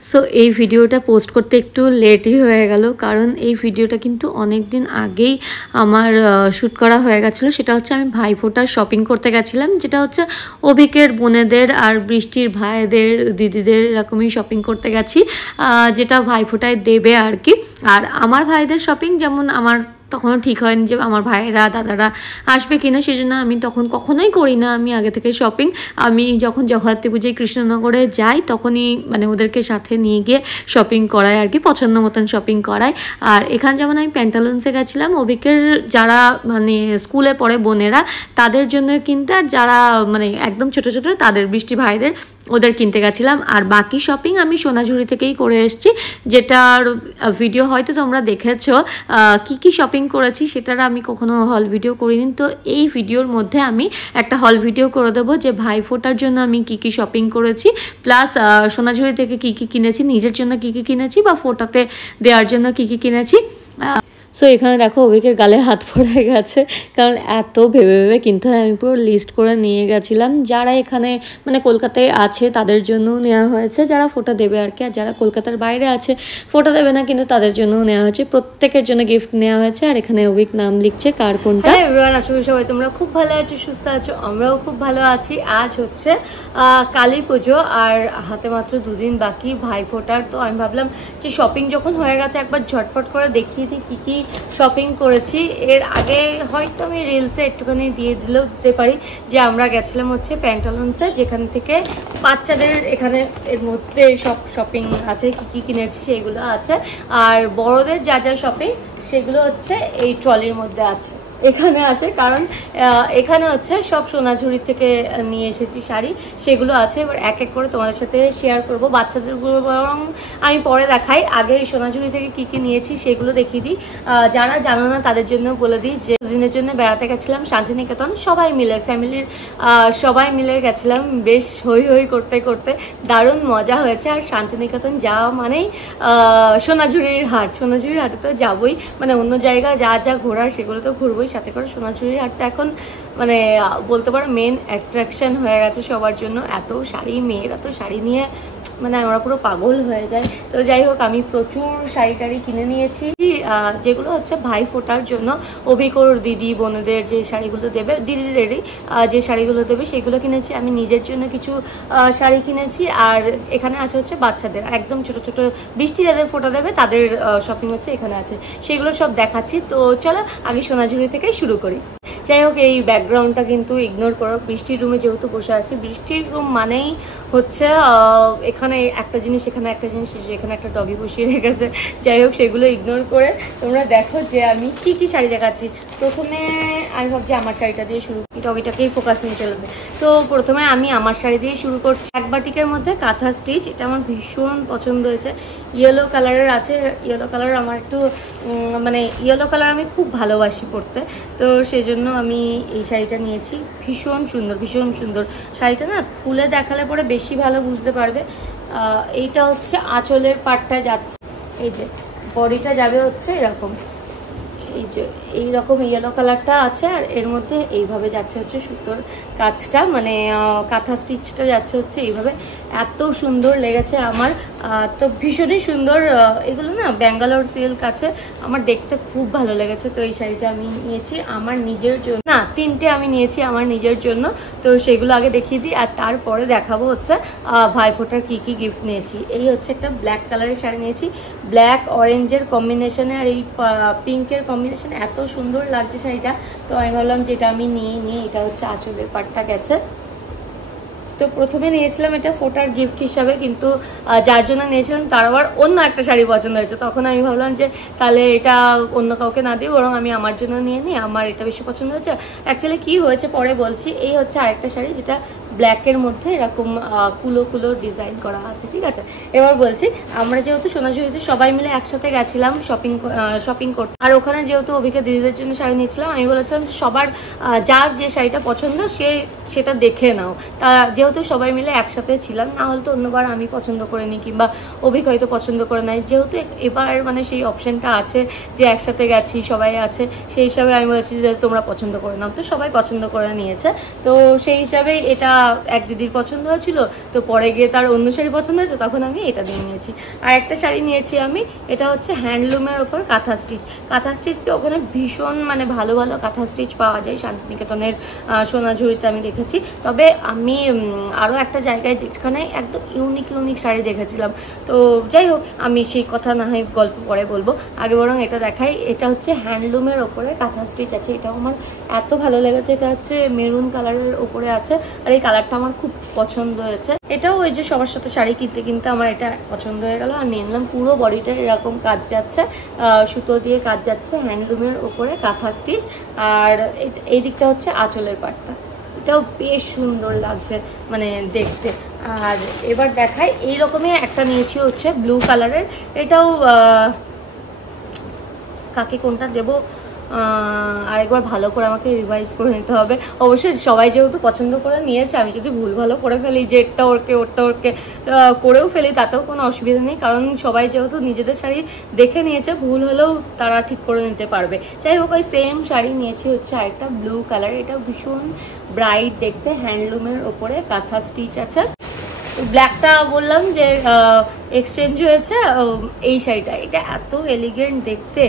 So এই ভিডিওটা post করতে একটু লেটই হয়ে গেল, কারণ এই ভিডিওটা কিন্তু অনেক দিন আগেই আমার শ্যুট করা হয়ে গেছিলো। সেটা হচ্ছে আমি ভাইফোঁটার শপিং করতে গেছিলাম, যেটা হচ্ছে অভিকের বোনেদের আর বৃষ্টির ভাইদের দিদিদের এরকমই শপিং করতে গেছি, যেটা ভাইফোঁটায় দেবে আর কি। আর আমার ভাইদের শপিং যেমন আমার তখনও ঠিক হয়নি যে আমার ভাইয়েরা দাদারা আসবে কিনা, সেই জন্য আমি তখন কখনোই করি না আমি আগে থেকে শপিং। আমি যখন জগদ্ধাত্রী পুজোয় কৃষ্ণনগরে যাই তখনই মানে ওদেরকে সাথে নিয়ে গিয়ে শপিং করাই আর কি, পছন্দ মতন শপিং করাই। আর এখানে যেমন আমি প্যান্টালুন্সে গেছিলাম অভিকের যারা মানে স্কুলে পড়ে বোনেরা তাদের জন্য কিনতে, আর যারা মানে একদম ছোট ছোট তাদের বৃষ্টি ভাইদের ওদের কিনতে গেছিলাম। আর বাকি শপিং আমি সোনাঝুরি থেকেই করে এসেছি, যেটার ভিডিও হয়তো তোমরা দেখেছো কি কি শপিং করেছি, সেটার আমি কখনো হল ভিডিও করিনি। তো এই ভিডিওর মধ্যে আমি একটা হল ভিডিও করে দেবো যে ভাইফোঁটার জন্য আমি কি কি শপিং করেছি, প্লাস সোনাঝুরি থেকে কি কি কিনেছি, নিজের জন্য কি কি কিনেছি, বা ফোঁটাতে দেওয়ার জন্য কি কি কিনেছি। সো এখানে দেখো অভিকের গালে হাত পড়ে গেছে, কারণ এত ভেবে ভেবে কিনতে হয়। আমি পুরো লিস্ট করে নিয়ে গেছিলাম, যারা এখানে মানে কলকাতায় আছে তাদের জন্যও নেওয়া হয়েছে, যারা ফোঁটা দেবে আর কি। আর যারা কলকাতার বাইরে আছে ফোঁটা দেবে না কিন্তু তাদের জন্যও নেওয়া হয়েছে, প্রত্যেকের জন্য গিফট নেওয়া হয়েছে। আর এখানে অভিক নাম লিখছে কার কোনটা। এভরিওয়ান, আশা করি সবাই তোমরা খুব ভালো আছো, সুস্থ আছো, আমরাও খুব ভালো আছি। আজ হচ্ছে কালী পুজো আর হাতে মাত্র দুদিন বাকি ভাইফোঁটার। তো আমি ভাবলাম যে শপিং যখন হয়ে গেছে একবার ঝটপট করে দেখিয়ে দিই কী কী শপিং করেছি। এর আগে হয়তো আমি রিলসে একটুখানি দিতে পারি যে আমরা গেছিলাম হচ্ছে প্যান্টালুন্সে, যেখান থেকে বাচ্চাদের এখানে এর মধ্যে সব শপিং আছে, কী কী কিনেছি সেইগুলো আছে। আর বড়দের যা যা শপিং সেগুলো হচ্ছে এই ট্রলির মধ্যে আছে, এখানে আছে। কারণ এখানে হচ্ছে সব সোনাঝুরি থেকে নিয়ে এসেছি শাড়ি, সেগুলো আছে। এবার এক এক করে তোমাদের সাথে শেয়ার করবো। বাচ্চাদেরগুলো বরং আমি পরে দেখাই, আগে সোনাঝুরি থেকে কি কি নিয়েছি সেগুলো দেখিয়ে দিই। যারা জানো না তাদের জন্য বলে দিই যে দিনের জন্য বেড়াতে গেছিলাম শান্তিনিকেতন, সবাই মিলে ফ্যামিলির সবাই মিলে গেছিলাম, বেশ হই হই করতে করতে দারুণ মজা হয়েছে। আর শান্তিনিকেতন যাওয়া মানেই সোনাঝুরির হাট, সোনাঝুরির হাটে তো যাবোই, মানে অন্য জায়গায় যা যা ঘোরার সেগুলো তো ঘুরবোই, সাথে করে সোনাঝুরির হাটটা এখন মানে বলতে পারো মেন অ্যাট্রাকশন হয়ে গেছে সবার জন্য। এত শাড়ি, মেয়েরা তো শাড়ি নিয়ে মানে আমরা পুরো পাগল হয়ে যায়। তো যাই হোক, আমি প্রচুর শাড়ি টাড়ি কিনে নিয়েছি, যেগুলো হচ্ছে ভাইফোঁটার জন্য অভিকর দিদি বোনেদের যে শাড়িগুলো দেবে, দিদিদেরই যে শাড়িগুলো দেবে সেগুলো কিনেছি। আমি নিজের জন্য কিছু শাড়ি কিনেছি। আর এখানে আছে হচ্ছে বাচ্চাদের একদম ছোট ছোট বৃষ্টি যাদের ফোঁটা দেবে তাদের শপিং হচ্ছে এখানে আছে, সেগুলো সব দেখাচ্ছি। তো চলো আগে সোনাঝুরি থেকে শুরু করি। যাই হোক, এই ব্যাকগ্রাউন্ডটা কিন্তু ইগনোর করো, বৃষ্টির রুমে যেহেতু বসে আছি। বৃষ্টির রুম মানেই হচ্ছে এখানে একটা জিনিস, এখানে একটা জিনিস, এখানে একটা ডগি বসিয়ে রেখেছে। যাই হোক, সেগুলো ইগনোর করে তোমরা দেখো যে আমি কি কি শাড়ি দেখাচ্ছি। প্রথমে আমি ভাবছি আমার শাড়িটা দিয়ে শুরু, ডগিটাকেই ফোকাস নিয়ে চলবে। তো প্রথমে আমি আমার শাড়ি দিয়ে শুরু করছি। এক বাটিকের মধ্যে কাঁথা স্টিচ, এটা আমার ভীষণ পছন্দ হয়েছে। ইয়েলো কালারের আছে, ইয়েলো কালার আমার একটু মানে ইয়েলো কালার আমি খুব ভালোবাসি পরতে, তো সেই জন্য আমি এই শাড়িটা নিয়েছি। ভীষণ সুন্দর, ভীষণ সুন্দর শাড়িটা, না খুলে দেখালে পরে বেশি ভালো বুঝতে পারবে। এইটা হচ্ছে আঁচলের পাটটা যাচ্ছে, এই যে বডিটা যাবে হচ্ছে এরকম, এই যে এইরকম ইয়েলো কালারটা আছে, আর এর মধ্যে এইভাবে যাচ্ছে হচ্ছে সুতোর কাজটা, মানে কাঁথা স্টিচটা যাচ্ছে হচ্ছে এইভাবে। এত সুন্দর লেগেছে আমার, তো ভীষণই সুন্দর। এগুলো না ব্যাঙ্গালোর সিল্ক আছে, আমার দেখতে খুব ভালো লেগেছে। তো এই শাড়িটা আমি নিয়েছি আমার নিজের জন্য, না তিনটে আমি নিয়েছি আমার নিজের জন্য। তো সেগুলো আগে দেখিয়ে দিই, আর তারপরে দেখাবো হচ্ছে ভাইফোঁটার কি কি গিফট নিয়েছি। এই হচ্ছে একটা ব্ল্যাক কালারের শাড়ি নিয়েছি, ব্ল্যাক অরেঞ্জের কম্বিনেশনে আর এই পিঙ্কের কম্বিনেশনে এত সুন্দর লাগছে শাড়িটা। তো আমি ভাবলাম যেটা আমি নিয়ে এটা হচ্ছে আঁচলের পাটটা গেছে। তো প্রথমে নিয়েছিলাম এটা ফোঁটার গিফট হিসাবে, কিন্তু যার জন্য নিয়েছিলাম তার আবার অন্য একটা শাড়ি পছন্দ হয়েছে। তখন আমি ভাবলাম যে তাহলে এটা অন্য কাউকে না দিই, বরং আমি আমার জন্য নিয়ে নিই, আমার এটা বেশি পছন্দ হয়েছে। অ্যাকচুয়ালি কি হয়েছে পরে বলছি। এই হচ্ছে আরেকটা শাড়ি, যেটা ব্ল্যাকের মধ্যে এরকম কুলো কুলো ডিজাইন করা আছে, ঠিক আছে। এবার বলছি, আমরা যেহেতু সোনাঝুরিতে সবাই মিলে একসাথে গেছিলাম শপিং করতে, আর ওখানে যেহেতু অভিকে দিদিদের জন্য শাড়ি নিয়েছিলাম, আমি বলেছিলাম সবার যার যে শাড়িটা পছন্দ সেটা দেখে নাও। তা যেহেতু সবাই মিলে একসাথে ছিলাম, না হলে তো অন্যবার আমি পছন্দ করে নিই কিংবা অভিক হয়তো পছন্দ করে নেয়। যেহেতু এবার মানে সেই অপশানটা আছে যে একসাথে গেছি সবাই আছে, সেই হিসাবে আমি বলেছি যে তোমরা পছন্দ করে নাও। তো সবাই পছন্দ করে নিয়েছে, তো সেই হিসাবে এটা এক দিদির পছন্দ হয়েছিল, তো পরে গিয়ে তার অন্য শাড়ি পছন্দ হয়েছে, তখন আমি এটা দিয়ে নিয়েছি। আর একটা শাড়ি নিয়েছি আমি, এটা হচ্ছে হ্যান্ডলুমের ওপর কাঁথা স্টিচ। কাঁথা স্টিচ ওখানে ভীষণ মানে ভালো ভালো কাঁথা স্টিচ পাওয়া যায়, শান্তিনিকেতনের সোনাঝুরিতে আমি দেখেছি। তবে আমি আরও একটা জায়গায় যেখানে একদম ইউনিক ইউনিক শাড়ি দেখেছিলাম। তো যাই হোক, আমি সেই কথা না হয় গল্প পরে বলবো, আগে বরং এটা দেখাই। এটা হচ্ছে হ্যান্ডলুমের ওপরে কাঁথা স্টিচ আছে, এটাও আমার এত ভালো লেগেছে। এটা হচ্ছে মেরুন কালারের ওপরে আছে, আর এই কালারটা আমার খুব পছন্দ হয়েছে। এটাও ওই যে সবার সাথে শাড়ি কিনতে কিনতে আমার এটা পছন্দ হয়ে গেল, আর নিয়ে নিলাম। পুরো বডিটা এরকম কাজ যাচ্ছে, সুতো দিয়ে কাজ যাচ্ছে, হ্যান্ডলুমের ওপরে কাঁথা স্টিচ। আর এই দিকটা হচ্ছে আঁচলের পাটটা, এটাও বেশ সুন্দর লাগছে মানে দেখতে। আর এবার দেখাই, এইরকমই একটা নিয়েছি হচ্ছে ব্লু কালারের। এটাও কাকে কোনটা দেবো আরেকবার ভালো করে আমাকে রিভাইজ করে নিতে হবে। অবশ্যই সবাই যেহেতু পছন্দ করে নিয়েছে, আমি যদি ভুল ভালো করে ফেলি, যে এটা ওরকে ওরটা ওরকে করেও ফেলি, তাতেও কোনো অসুবিধা নেই, কারণ সবাই যেহেতু নিজেদের শাড়ি দেখে নিয়েছে, ভুল হলেও তারা ঠিক করে নিতে পারবে। যাই হোক, ওই সেম শাড়ি নিয়েছি হচ্ছে আরেকটা ব্লু কালার। এটা ভীষণ ব্রাইট দেখতে, হ্যান্ডলুমের ওপরে কাঁথা স্টিচ আছে। ব্ল্যাকটা বললাম যে এক্সচেঞ্জ হয়েছে, এই শাড়িটা এটা এত এলিগেন্ট দেখতে।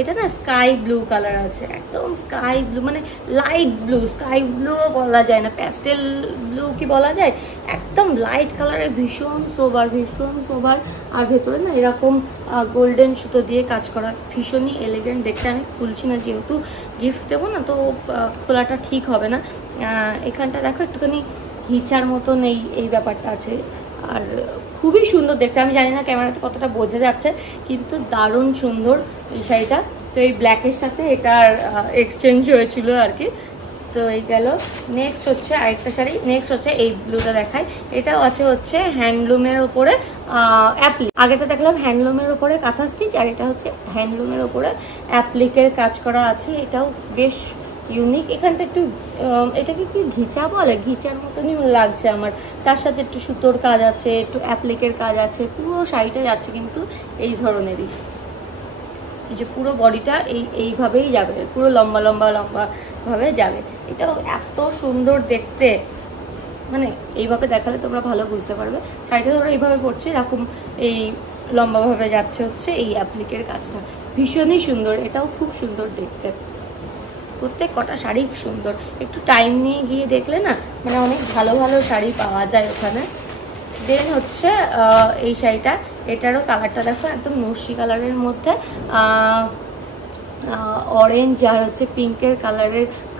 এটা না স্কাই ব্লু কালার আছে, একদম স্কাই ব্লু মানে লাইট ব্লু, স্কাই ব্লুও বলা যায় না, প্যাস্টেল ব্লু কি বলা যায়, একদম লাইট কালারের, ভীষণ সোবার, ভীষণ সোবার। আর ভেতরে না এরকম গোল্ডেন সুতো দিয়ে কাজ করা, ভীষণই এলিগেন্ট দেখতে। আমি খুলছি না, যেহেতু গিফট দেবো না, তো খোলাটা ঠিক হবে না। এখানটা দেখো একটুখানি ঘিচার মতন এই ব্যাপারটা আছে, আর খুবই সুন্দর দেখতে। আমি জানি না ক্যামেরাতে কতটা বোঝা যাচ্ছে, কিন্তু দারুণ সুন্দর এই শাড়িটা। তো এই ব্ল্যাকের সাথে এটার এক্সচেঞ্জ হয়েছিল আর কি। তো এই গেল। নেক্সট হচ্ছে আরেকটা শাড়ি, নেক্সট হচ্ছে এই ব্লুটা দেখাই। এটাও আছে হচ্ছে হ্যান্ডলুমের ওপরে অ্যাপ্লিক। আগেটা দেখলাম হ্যান্ডলুমের ওপরে কাঁথা স্টিচ, আর এটা হচ্ছে হ্যান্ডলুমের ওপরে অ্যাপ্লিকের কাজ করা আছে। এটাও বেশ ইউনিক। এখানটা একটু এটাকে কি ঘিচা বলে, ঘিচার মতনই লাগছে আমার। তার সাথে একটু সুতোর কাজ আছে, একটু অ্যাপ্লিকের কাজ আছে, পুরো শাড়িটা যাচ্ছে কিন্তু এই ধরনেরই। এই যে পুরো বডিটা এইভাবেই যাবে, পুরো লম্বা লম্বা লম্বা ভাবে যাবে। এটাও এত সুন্দর দেখতে, মানে এইভাবে দেখালে তোমরা ভালো বুঝতে পারবে। শাড়িটা ধরো এইভাবে পড়ছে, এরকম এই লম্বাভাবে যাচ্ছে হচ্ছে এই অ্যাপ্লিকের কাজটা, ভীষণই সুন্দর। এটাও খুব সুন্দর দেখতে, প্রত্যেক কটা শাড়ি সুন্দর। একটু টাইম নিয়ে গিয়ে দেখলে না মানে অনেক ভালো ভালো শাড়ি পাওয়া যায় ওখানে। দেন হচ্ছে এই শাড়িটা, এটারও কালারটা দেখো একদম নস্যি কালারের মধ্যে অরেঞ্জ আর হচ্ছে পিঙ্কের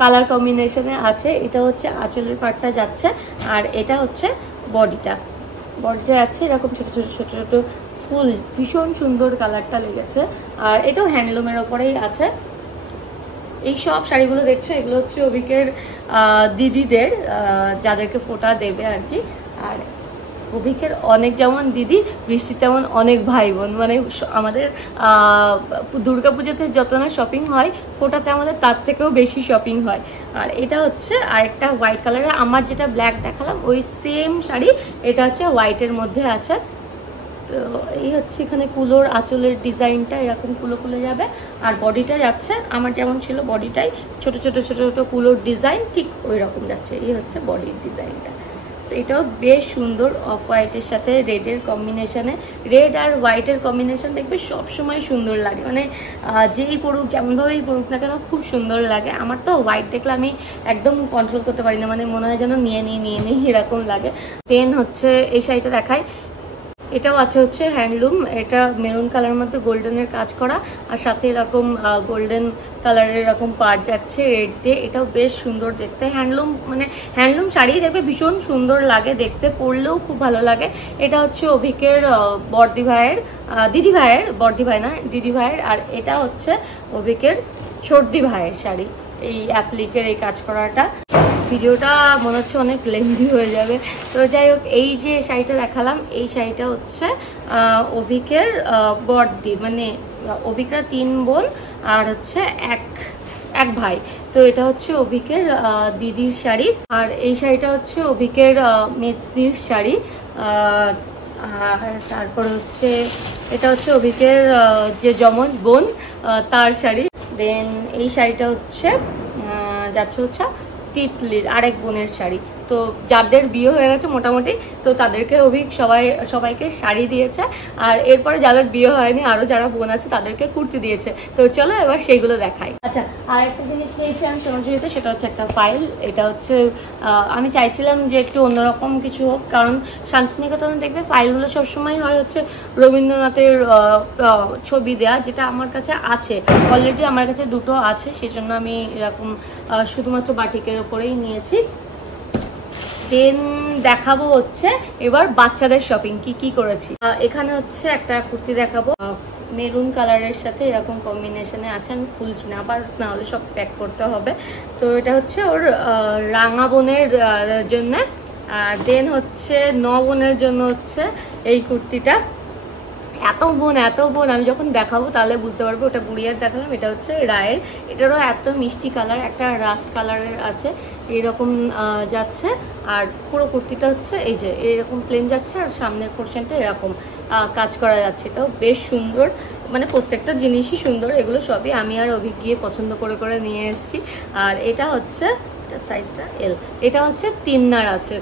কালার কম্বিনেশনে আছে। এটা হচ্ছে আঁচলের পাটটা যাচ্ছে, আর এটা হচ্ছে বডিটা যাচ্ছে এরকম ছোট ছোট ছোট ছোট ফুল, ভীষণ সুন্দর কালারটা লেগেছে। আর এটাও হ্যান্ডলুমের ওপরেই আছে। এই সব শাড়িগুলো দেখছো, এগুলো হচ্ছে অভিকের দিদিদের, যাদেরকে ফোঁটা দেবে আর কি। আর অভিকের অনেক যেমন দিদি, বৃষ্টি তেমন অনেক ভাই বোন, মানে আমাদের দুর্গাপুজোতে যত না শপিং হয়, ফোঁটাতে আমাদের তার থেকেও বেশি শপিং হয়। আর এটা হচ্ছে আরেকটা হোয়াইট কালারের, আমার যেটা ব্ল্যাক দেখালাম ওই সেম শাড়ি, এটা হচ্ছে হোয়াইটের মধ্যে আছে। তো এই হচ্ছে এখানে কুলোর আঁচলের ডিজাইনটা এরকম কুলো খুলে যাবে, আর বডিটা যাচ্ছে আমার যেমন ছিল বডিটাই ছোট ছোট ছোট ছোট কুলোর ডিজাইন, ঠিক ওই রকম যাচ্ছে। এই হচ্ছে বডির ডিজাইনটা। তো এটাও বেশ সুন্দর, অফ হোয়াইটের সাথে রেডের কম্বিনেশনে, রেড আর হোয়াইটের কম্বিনেশন দেখবে সবসময় সুন্দর লাগে, মানে যেই পড়ুক যেমনভাবেই পড়ুক না কেন খুব সুন্দর লাগে। আমার তো হোয়াইট দেখলে আমি একদম কন্ট্রোল করতে পারি না, মানে মনে হয় যেন নিয়ে নিই এরকম লাগে। দেন হচ্ছে এই শাড়িটা দেখায়, এটাও আছে হচ্ছে হ্যান্ডলুম। এটা মেরুন কালারের মধ্যে গোল্ডেনের কাজ করা, আর সাথে এরকম গোল্ডেন কালারের এরকম পাড় যাচ্ছে রেড দিয়ে। এটাও বেশ সুন্দর দেখতে। হ্যান্ডলুম মানে হ্যান্ডলুম শাড়ি দেখবে ভীষণ সুন্দর লাগে দেখতে, পরলেও খুব ভালো লাগে। এটা হচ্ছে অভিকের বড়দি ভাইয়ের, দিদি ভাইয়ের, বড়দি ভাই না দিদি ভাইয়ের। আর এটা হচ্ছে অভিকের ছোটদি ভাইয়ের শাড়ি, এই অ্যাপ্লিকের এই কাজ করাটা। ভিডিওটা মনে হচ্ছে অনেক লেন্দি হয়ে যাবে। তো যাই হোক, এই যে শাড়িটা দেখালাম, এই শাড়িটা হচ্ছে অভিকের বড়দি, মানে অভিকরা 3 বোন আর হচ্ছে এক ভাই। তো এটা হচ্ছে অভিকের দিদির শাড়ি, আর এই শাড়িটা হচ্ছে অভিকের মেজদির শাড়ি। আর তারপর হচ্ছে এটা হচ্ছে অভিকের যে যমজ বোন তার শাড়ি। দেন এই শাড়িটা হচ্ছে যাচ্ছে হচ্ছে তিতলির আরেক বোনের শাড়ি। তো তো যাদের বিয়ে হয়ে গেছে মোটামুটি, তো তাদেরকে অভিক সবাইকে শাড়ি দিয়েছে। আর এরপরে যাদের বিয়ে হয়নি আরও যারা বোন আছে তাদেরকে কুর্তি দিয়েছে। তো চলো এবার সেইগুলো দেখাই। আচ্ছা, আর একটা জিনিস নিয়েছি আমি সোনাঝুরিতে, সেটা হচ্ছে একটা ফাইল। এটা হচ্ছে আমি চাইছিলাম যে একটু অন্যরকম কিছু হোক, কারণ শান্তিনিকেতনে দেখবে ফাইলগুলো সবসময় হয় হচ্ছে রবীন্দ্রনাথের ছবি দেয়া, যেটা আমার কাছে আছে অলরেডি, আমার কাছে দুটো আছে, সেজন্য আমি এরকম শুধুমাত্র বাটিকের ওপরেই নিয়েছি। দেন দেখাবো হচ্ছে এবার বাচ্চাদের শপিং কি করেছি। এখানে হচ্ছে একটা কুর্তি দেখাবো, মেরুন কালারের সাথে এরকম কম্বিনেশনে আছে। আমি খুলছি না, আবার না হলে সব প্যাক করতে হবে। তো এটা হচ্ছে ওর রাঙা বোনের জন্য। আর দেন হচ্ছে 9 বোনের জন্য হচ্ছে এই কুর্তিটা। এত বোন আমি যখন দেখাবো তাহলে বুঝতে পারবো। ওটা গুড়িয়ার দেখালাম, এটা হচ্ছে রায়ের। এটারও এত মিষ্টি কালার, একটা রাস্ট কালারের আছে, এরকম যাচ্ছে। আর পুরো কুর্তিটা হচ্ছে এই যে এরকম প্লেন যাচ্ছে, আর সামনের পোর্শনটা এরকম কাজ করা যাচ্ছে। এটাও বেশ সুন্দর, মানে প্রত্যেকটা জিনিসই সুন্দর। এগুলো সবই আমি আর অভিক গিয়ে পছন্দ করে নিয়ে এসেছি। আর এটা হচ্ছে, এটা সাইজটা এল, এটা হচ্ছে 3 আছে।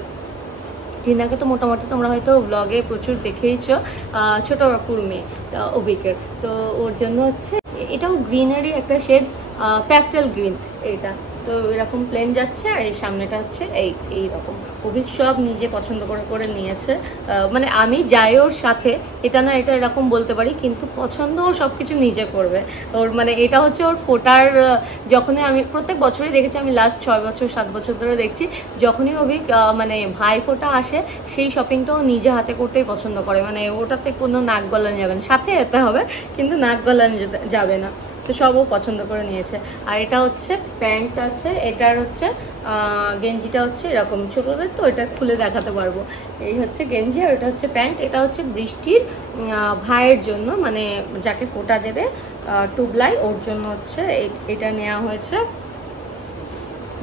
টিনাকে তো মোটামুটি তোমরা হয়তো ব্লগে প্রচুর দেখেইছো, ছোটো কাকুর মেয়ে অভিকের। তো ওর জন্য হচ্ছে এটাও গ্রিনারি একটা শেড, প্যাস্টেল গ্রিন এটা। তো এরকম প্লেন যাচ্ছে, আর এই সামনেটা হচ্ছে এইরকম। অভিক সব নিজে পছন্দ করে নিয়েছে। মানে আমি যাই ওর সাথে, এটা না এটা এরকম বলতে পারি, কিন্তু পছন্দ ও সব কিছু নিজে করবে ওর। মানে এটা হচ্ছে ওর ফোটার, যখনই আমি প্রত্যেক বছরই দেখেছি, আমি লাস্ট 6 বছর 7 বছর ধরে দেখছি, যখনই অভিক মানে ভাই ফোটা আসে সেই শপিংটাও নিজে হাতে করতেই পছন্দ করে। মানে ওটাতে কোনো নাক গলানো যাবে না, সাথে যেতে হবে কিন্তু নাক গলানো যাবে না। তো সবও পছন্দ করে নিয়েছে। আর এটা হচ্ছে প্যান্ট আছে, এটার হচ্ছে গেঞ্জিটা হচ্ছে এরকম ছোটোদের, তো এটা খুলে দেখাতে পারবো। এই হচ্ছে গেঞ্জি, আর এটা হচ্ছে প্যান্ট। এটা হচ্ছে বৃষ্টির ভাইয়ের জন্য, মানে যাকে ফোঁটা দেবে টুবলাই, ওর জন্য হচ্ছে এটা নেওয়া হয়েছে।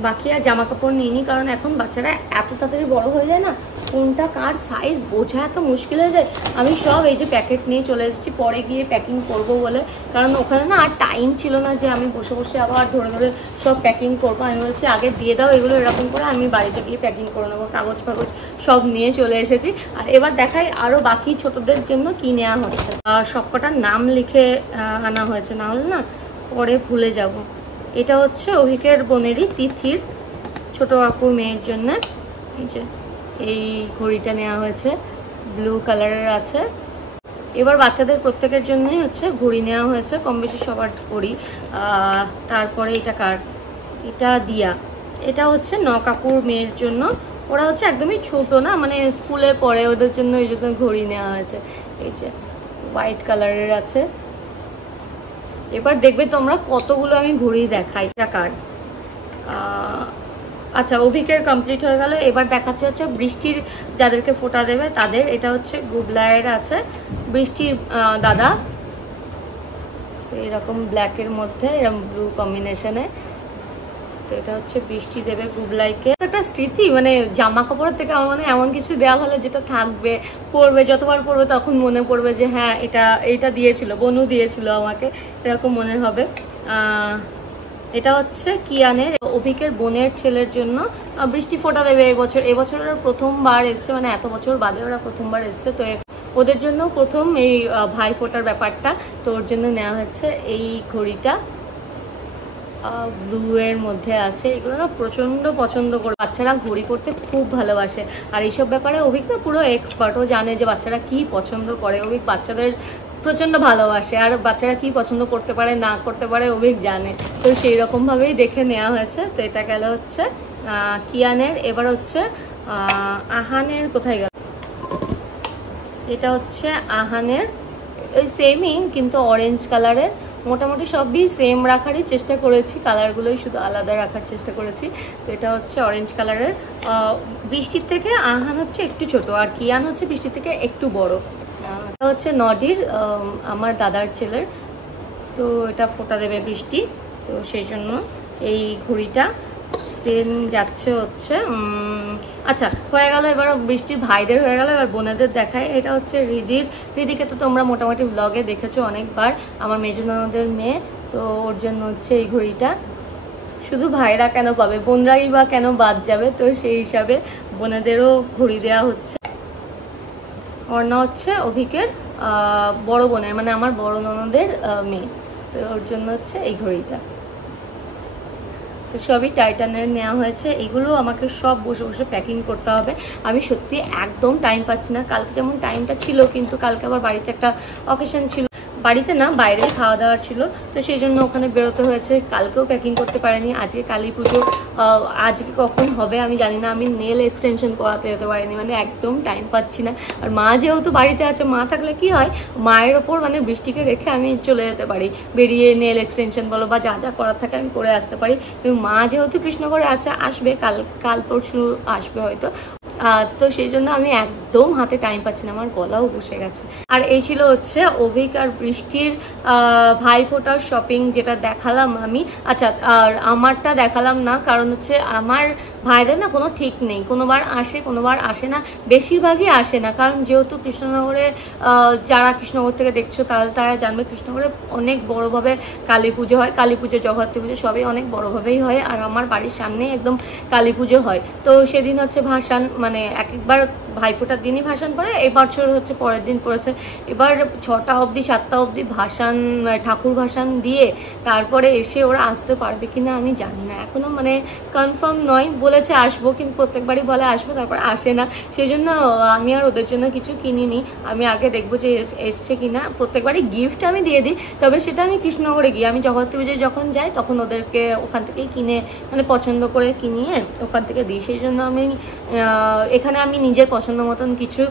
বাকি আর জামা কাপড় নিইনি, কারণ এখন বাচ্চারা এত তাড়াতাড়ি বড় হয়ে যায় না, কোনটা কার সাইজ বোঝা এত মুশকিল হয়ে যায়। আমি সব এই যে প্যাকেট নিয়ে চলে এসেছি পরে গিয়ে প্যাকিং করব বলে, কারণ ওখানে না আর টাইম ছিল না যে আমি বসে আবার ধরে সব প্যাকিং করবো। আমি বলছি আগে দিয়ে দাও এগুলো, এরকম করে আমি বাড়িতে গিয়ে প্যাকিং করে নেবো। কাগজ ফাগজ সব নিয়ে চলে এসেছি। আর এবার দেখাই আরও বাকি ছোটদের জন্য কি নেওয়া হচ্ছে। সবকটার নাম লিখে আনা হয়েছে, না হলে না পরে ভুলে যাব। এটা হচ্ছে অভিকের বোনেরই, তিথির ছোটো কাকুর মেয়ের জন্য। এই যে এই ঘড়িটা নেওয়া হয়েছে, ব্লু কালারের আছে। এবার বাচ্চাদের প্রত্যেকের জন্যই হচ্ছে ঘড়ি নেওয়া হয়েছে, কম বেশি সবার ঘড়ি। তারপরে এটা কার, এটা দিয়া, এটা হচ্ছে 9 কাকুর মেয়ের জন্য। ওরা হচ্ছে একদমই ছোট না, মানে স্কুলে পড়ে, ওদের জন্য এই জন্য ঘড়ি নেওয়া হয়েছে। এই যে হোয়াইট কালারের আছে। এবার দেখবে তোমরা কতগুলো আমি ঘুড়ি দেখাই। টাকার আচ্ছা, অভিকের কমপ্লিট হয়ে গেল। এবার দেখাচ্ছে হচ্ছে বৃষ্টির যাদেরকে ফোঁটা দেবে তাদের। এটা হচ্ছে গুবলায়ের আছে, বৃষ্টির দাদা। তো এরকম ব্ল্যাকের মধ্যে এরকম ব্লু কম্বিনেশনে। তো এটা হচ্ছে বৃষ্টি দেবে গুবলাইকে। একটা স্মৃতি, মানে জামা কাপড়ের থেকে আমার মানে এমন কিছু দেওয়া হলো যেটা থাকবে, পরবে, যতবার পরবে তখন মনে পড়বে যে হ্যাঁ এটা দিয়েছিল, বনু দিয়েছিল আমাকে, এরকম মনে হবে। এটা হচ্ছে কিয়ানের, অভিকের বোনের ছেলের জন্য। বৃষ্টি ফোঁটা দেবে এবছর ওরা প্রথমবার এসছে, মানে এত বছর বাদে ওরা প্রথমবার এসছে। তো ওদের জন্য প্রথম এই ভাই ফোঁটার ব্যাপারটা, তো ওর জন্য নেওয়া হচ্ছে এই ঘড়িটা, ব্লু এর মধ্যে আছে। এগুলো না প্রচণ্ড পছন্দ করে, বাচ্চারা ঘড়ি পরতে খুব ভালোবাসে। আর এইসব ব্যাপারে অভিক না পুরো এক্সপার্ট, ও জানে যে বাচ্চারা কি পছন্দ করে। অভিক বাচ্চাদের প্রচণ্ড ভালোবাসে, আর বাচ্চারা কি পছন্দ করতে পারে না করতে পারে অভিক জানে। তো সেই রকমভাবেই দেখে নেওয়া হয়েছে। তো এটা গেল হচ্ছে কিয়ানের। এবার হচ্ছে আহানের, কোথায় গেল, এটা হচ্ছে আহানের, ওই সেমই কিন্তু অরেঞ্জ কালারের। মোটামুটি সবই সেম রাখারই চেষ্টা করেছি, কালারগুলোই শুধু আলাদা রাখার চেষ্টা করেছি। তো এটা হচ্ছে অরেঞ্জ কালারের। বৃষ্টির থেকে আহান হচ্ছে একটু ছোট, আর কিয়ান হচ্ছে বৃষ্টির থেকে একটু বড়। এটা হচ্ছে নডির, আমার দাদার ছেলের। তো এটা ফোঁটা দেবে বৃষ্টি, তো সেই জন্য এই ঘড়িটা। দেন যাচ্ছে হচ্ছে আচ্ছা হয়ে গেল। এবার বৃষ্টির ভাইদের হয়ে গেল, এবার বোনেদের দেখায়। এটা হচ্ছে হৃদিকে তো তোমরা মোটামুটি ব্লগে দেখেছো অনেকবার, আমার মেজো ননদের মেয়ে। তো ওর জন্য হচ্ছে এই ঘড়িটা, শুধু ভাইরা কেন পাবে, বোনরাই বা কেন বাদ যাবে, তো সেই হিসাবে বোনেদেরও ঘড়ি দেওয়া হচ্ছে। অর্ণা হচ্ছে অভিকের বড় বোনের, মানে আমার বড় ননদের মেয়ে, তো ওর জন্য হচ্ছে এই ঘড়িটা। তো সবই টাইটানের নেওয়া হয়েছে। এগুলো আমাকে সব বসে বসে প্যাকিং করতে হবে। আমি সত্যি একদম টাইম পাচ্ছি না। কালকে যেমন টাইমটা ছিল, কিন্তু কালকে আবার বাড়িতে একটা অকেশন ছিল, বাড়িতে না বাইরেই খাওয়া দাওয়া ছিল, তো সেই জন্য ওখানে বেরোতে হয়েছে। কালকেও প্যাকিং করতে পারিনি। আজকে কালী পুজো, আজকে কখন হবে আমি জানি না। আমি নেল এক্সটেনশন করাতে যেতে পারিনি, মানে একদম টাইম পাচ্ছি না। আর মা যেহেতু বাড়িতে আছে, মা থাকলে কি হয়, মায়ের ওপর মানে বৃষ্টিকে রেখে আমি চলে যেতে পারি, বেরিয়ে নেল এক্সটেনশন বলো বা যা যা করার থাকে আমি করে আসতে পারি। কিন্তু মা যেহেতু কৃষ্ণগড়ে আছে, আসবে কাল পরশু আসবে হয়তো, তো সেই জন্য আমি একদম হাতে টাইম পাচ্ছি না, আমার গলাও বসে গেছে। আর এই ছিল হচ্ছে অভিক আর বৃষ্টির ভাইফোঁটার শপিং, যেটা দেখালাম আমি। আচ্ছা, আর আমারটা দেখালাম না, কারণ হচ্ছে আমার ভাইদের না কোনো ঠিক নেই, কোনোবার আসে কোনোবার আসে না, বেশিরভাগই আসে না। কারণ যেহেতু কৃষ্ণনগরে, যারা কৃষ্ণনগর থেকে দেখছো তাহলে তারা জানবে, কৃষ্ণনগরে অনেক বড়োভাবে কালী পুজো হয়, কালী পুজো জগদ্ধাত্রী পুজো সবই অনেক বড়োভাবেই হয়। আর আমার বাড়ির সামনেই একদম কালী পুজো হয়। তো সেদিন হচ্ছে ভাসান, মানে এক একবার ভাইফোঁটার দিনই ভাসান পড়ে, এই বছর হচ্ছে পরের দিন পড়েছে। এবার 6টা অবধি 7টা অবধি ভাসান, ঠাকুর ভাসান দিয়ে তারপরে এসে ওরা আসতে পারবে কিনা আমি জানি না, এখনও মানে কনফার্ম নয়। বলেছে আসবো, কিন্তু প্রত্যেকবারই বলে আসবো, তারপর আসে না। সেই জন্য আমি আর ওদের জন্য কিছু কিনিনি। আমি আগে দেখবো যে এসছে কিনা। প্রত্যেকবারই গিফট আমি দিয়ে দিই, তবে সেটা আমি কৃষ্ণনগরে গিয়ে, আমি জগদ্ধাত্রী পুজোয় যখন যাই তখন ওদেরকে ওখান থেকেই কিনে, মানে পছন্দ করে কিনিয়ে ওখান থেকে দিই। সেই জন্য আমি এখানে আমি নিজের পছন্দ মতন কিছু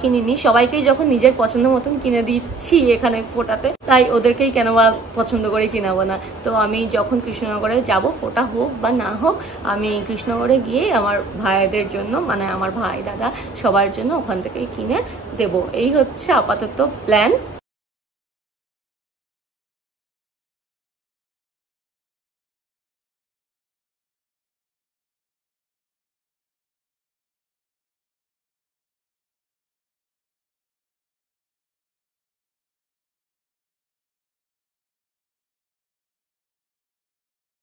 কিনিনি, সবাইকেই যখন নিজের পছন্দ মতন কিনে দিচ্ছি এখানে ফোঁটাতে, তাই ওদেরকেই কেন বা পছন্দ করে কিনাবো না। তো আমি যখন কৃষ্ণনগরে যাব, ফোঁটা হোক বা না হোক, আমি কৃষ্ণনগরে গিয়ে আমার ভাইদের জন্য, মানে আমার ভাই দাদা সবার জন্য ওখান থেকেই কিনে দেবো। এই হচ্ছে আপাতত প্ল্যান।